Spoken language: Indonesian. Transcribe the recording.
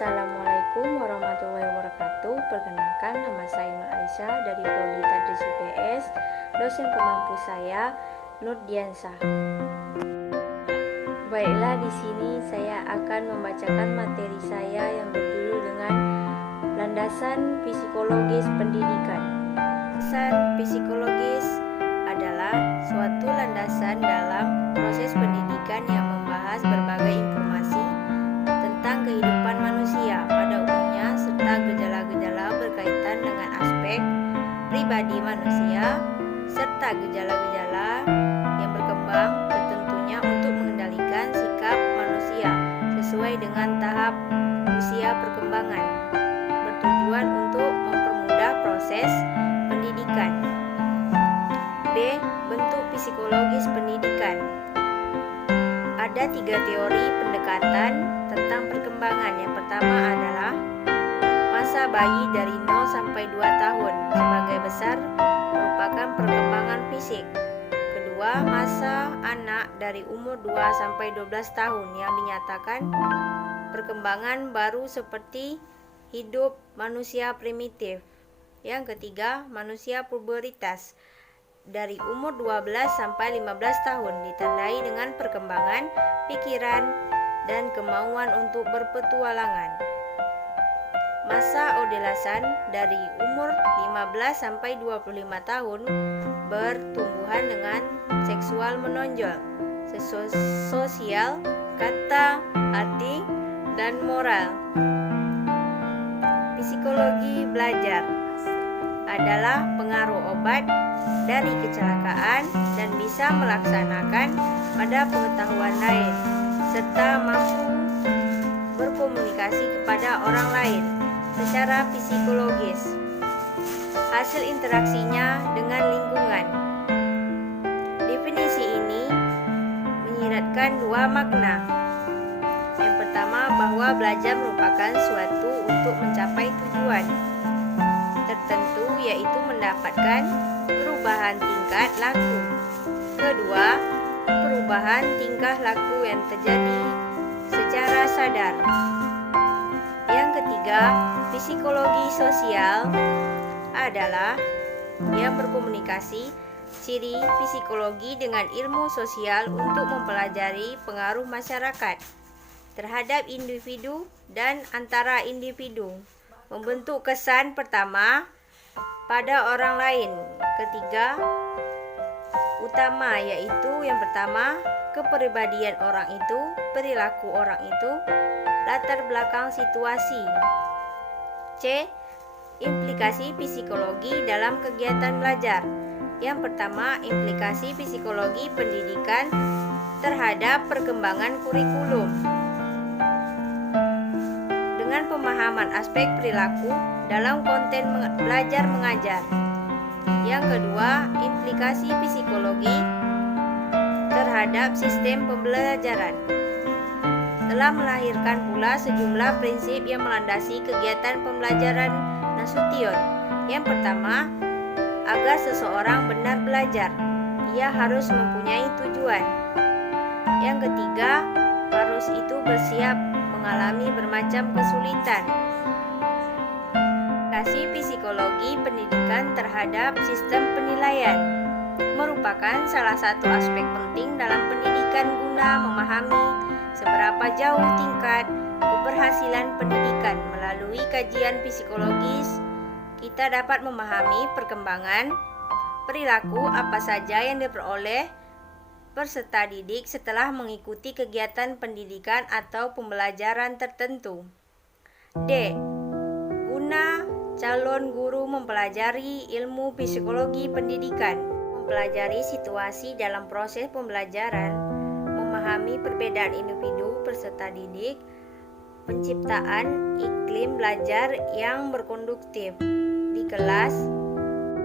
Assalamualaikum warahmatullahi wabarakatuh. Perkenalkan, nama saya Nur Aisyah dari Prodi Tadris IPS. Dosen pemampu saya Nur Diansah. Baiklah, di sini saya akan membacakan materi saya yang berjudul dengan landasan psikologis pendidikan. Landasan psikologis adalah suatu landasan dalam proses pendidikan yang membahas berbagai informasi tentang kehidupan manusia pada umumnya serta gejala-gejala berkaitan dengan aspek pribadi manusia serta gejala-gejala yang berkembang tentunya untuk mengendalikan sikap manusia sesuai dengan tahap usia perkembangan, bertujuan untuk mempermudah proses pendidikan. B. Bentuk psikologis pendidikan. Ada 3 teori pendekatan tentang perkembangan. Yang pertama adalah masa bayi dari 0 sampai 2 tahun sebagai besar merupakan perkembangan fisik. Kedua, masa anak dari umur 2 sampai 12 tahun yang dinyatakan perkembangan baru seperti hidup manusia primitif. Yang ketiga, manusia puberitas dari umur 12 sampai 15 tahun ditandai dengan perkembangan pikiran dan kemauan untuk berpetualangan. Masa adolesen dari umur 15 sampai 25 tahun bertumbuhan dengan seksual menonjol, sosial, kata, hati, dan moral. Psikologi belajar adalah pengaruh obat dari kecelakaan dan bisa melaksanakan pada pengetahuan lain serta mampu berkomunikasi kepada orang lain secara psikologis. Hasil interaksinya dengan lingkungan. Definisi ini menyiratkan 2 makna. Yang pertama, bahwa belajar merupakan suatu untuk mencapai tujuan tertentu, yaitu mendapatkan perubahan tingkat laku. Kedua, perubahan tingkah laku yang terjadi secara sadar. Yang ketiga, psikologi sosial adalah yang berkomunikasi ciri psikologi dengan ilmu sosial untuk mempelajari pengaruh masyarakat terhadap individu dan antara individu, membentuk kesan pertama pada orang lain. Ketiga, utama, yaitu yang pertama, kepribadian orang itu, perilaku orang itu, latar belakang situasi. C. Implikasi psikologi dalam kegiatan belajar. Yang pertama, implikasi psikologi pendidikan terhadap perkembangan kurikulum dengan pemahaman aspek perilaku dalam konten belajar mengajar. Yang kedua, implikasi psikologi terhadap sistem pembelajaran telah melahirkan pula sejumlah prinsip yang melandasi kegiatan pembelajaran Nasution. Yang pertama, agar seseorang benar belajar, ia harus mempunyai tujuan. Yang ketiga, harus itu bersiap mengalami bermacam kesulitan. Implikasi psikologi pendidikan terhadap sistem penilaian merupakan salah satu aspek penting dalam pendidikan guna memahami seberapa jauh tingkat keberhasilan pendidikan. Melalui kajian psikologis, kita dapat memahami perkembangan perilaku apa saja yang diperoleh peserta didik setelah mengikuti kegiatan pendidikan atau pembelajaran tertentu. D. Guna calon guru mempelajari ilmu psikologi pendidikan, mempelajari situasi dalam proses pembelajaran, memahami perbedaan individu peserta didik, penciptaan iklim belajar yang berkonduktif di kelas,